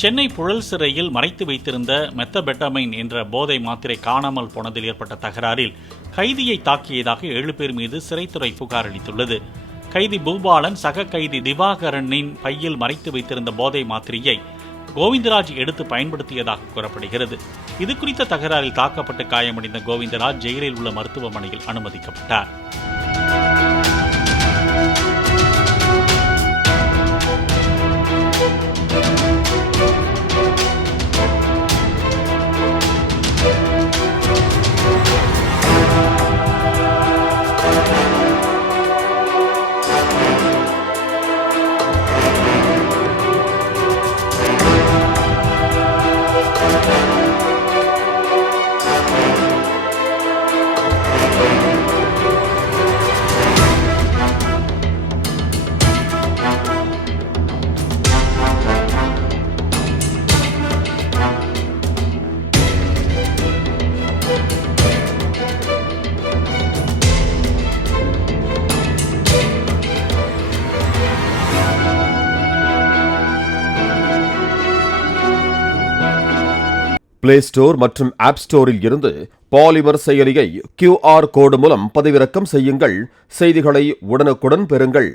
சென்னை புழல் சிறையில் மறைத்து வைத்திருந்த மெத்தபெட்டமைன் என்ற போதை மாத்திரை காணாமல் போனதில் ஏற்பட்ட தகராறில் கைதியை தாக்கியதாக 7 பேர் மீது சிறைத்துறை புகார் அளித்துள்ளது. கைதி பூபாலன் சக கைதி திவாகரனின் பையில் மறைத்து வைத்திருந்த போதை மாத்திரையை கோவிந்தராஜ் எடுத்து பயன்படுத்தியதாக கூறப்படுகிறது. இதுகுறித்த தகராறில் தாக்கப்பட்டு காயமடைந்த கோவிந்தராஜ் ஜெயிலில் உள்ள மருத்துவமனையில் அனுமதிக்கப்பட்டார். பிளே ஸ்டோர் மற்றும் ஆப் ஸ்டோரில் இருந்து பாலிமர் செயலியை QR கோடு மூலம் பதிவிறக்கம் செய்யுங்கள். செய்திகளை உடனுக்குடன் பெறுங்கள்.